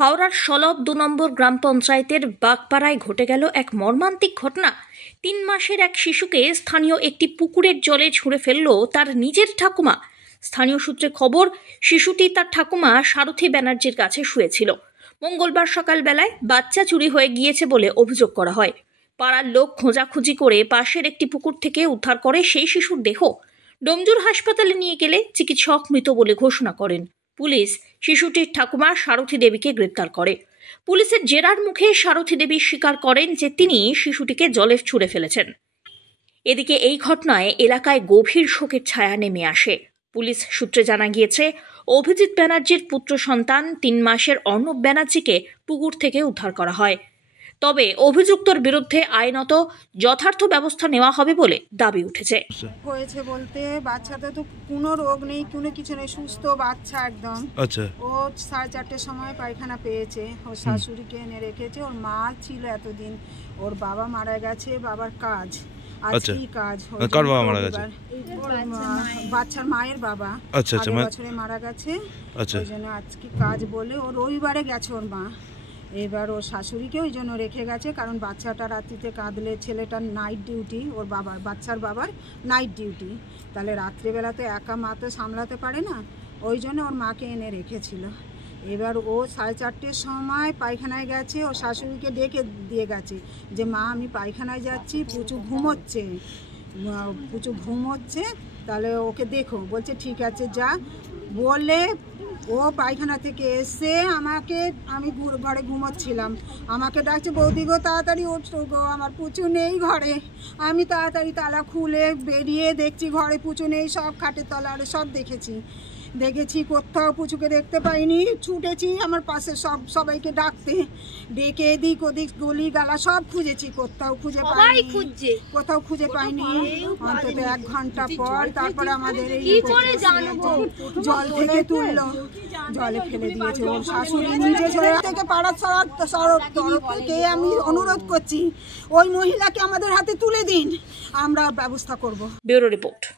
হাওড়ার সলব ২ নম্বর গ্রাম পঞ্চায়েতের বাগপাড়ায় ঘটে গেল এক মর্মান্তিক ঘটনা। ৩ মাসের এক শিশুকে স্থানীয় একটি পুকুরের জলে ছুঁড়ে ফেলল তার নিজের ঠাকুমা। স্থানীয় সূত্রে খবর, শিশুটি তার ঠাকুমা সারথী ব্যানার্জির কাছে শুয়েছিল। মঙ্গলবার সকালবেলায় বাচ্চা চুরি হয়ে গিয়েছে বলে অভিযোগ করা হয়। পাড়ার লোক খোঁজাখুঁজি করে পাশের একটি পুকুর থেকে উদ্ধার করে সেই শিশুর দেহ। ডোমজুর হাসপাতালে নিয়ে গেলে চিকিৎসক মৃত বলে ঘোষণা করেন। পুলিশ শিশুটির ঠাকুমা সারথী দেবীকে গ্রেপ্তার করে। পুলিশের জেরার মুখে সারথী দেবী স্বীকার করেন যে তিনি শিশুটিকে জলে ছুঁড়ে ফেলেছেন। এদিকে এই ঘটনায় এলাকায় গভীর শোকের ছায়া নেমে আসে। পুলিশ সূত্রে জানা গিয়েছে, অভিজিৎ ব্যানার্জির পুত্র সন্তান ৩ মাসের অর্ণব ব্যানার্জিকে পুকুর থেকে উদ্ধার করা হয়। তবে অভিযুক্তর বিরুদ্ধে আইনত যথার্থ ব্যবস্থা নেওয়া হবে বলে দাবি উঠেছে। হয়েছে বলতে বাচ্চাটা তো কোনো রোগ নেই, কোনো কিছু নেই, সুস্থ বাচ্চা একদম। আচ্ছা, ও 4:30টার সময় পায়খানা পেয়েছে, ওর শাশুড়িকে এনে রেখেছে। ওর মা ছিল এতদিন, ওর বাবা মারা গেছে, বাবার কাজ আজকেই কাজ। কার বাবা মারা গেছে? বাচ্চার মায়ের বাবা। আচ্ছা, বছরে মারা গেছে। আচ্ছা, ওই জন্য আজকে কাজ বলে ও রবিবারে গেছে ওর মা। এবার ওর শাশুড়িকে ওই জন্য রেখে গেছে, কারণ বাচ্চাটা রাত্রিতে কাঁদলে, ছেলেটার নাইট ডিউটি, ওর বাবার বাচ্চার বাবার নাইট ডিউটি, তাহলে রাত্রিবেলা তো একা মা তো সামলাতে পারে না, ওই জন্য ওর মাকে এনে রেখেছিল। এবার ও 4:30টার সময় পায়খানায় গেছে, ও শাশুড়িকে ডেকে দিয়ে গেছে যে মা আমি পায়খানায় যাচ্ছি, পুচু ঘুমোচ্ছে, তাহলে ওকে দেখো। বলছে ঠিক আছে যা। বলে ও পায়খানা থেকে এসে আমি ঘরে ঘুমোচ্ছিলাম, আমাকে ডাকছে বৌদি গো তাড়াতাড়ি ওঠো গো, আমার পুচু নেই ঘরে। আমি তাড়াতাড়ি তালা খুলে বেরিয়ে দেখছি ঘরে পুচু নেই, সব খাটের তলারে সব দেখেছি, কোথাও পুচুকে দেখতে পাইনি। ছুটেছি আমার পাশে সবাইকে ডাকতে, ডেকে এদিক ওদিক গলি গালা সব খুঁজেছি, কোথাও খুঁজে পাইনি। অন্তত 1 ঘন্টা পর তারপরে আমাদের জল থেকে তুললো, জলে ফেলে দিয়েছে। ওর শাশুড়ি নিজে থেকে পাড়ার তরফ থেকে আমি অনুরোধ করছি ওই মহিলাকে আমাদের হাতে তুলে দিন, আমরা ব্যবস্থা করব। Bureau report.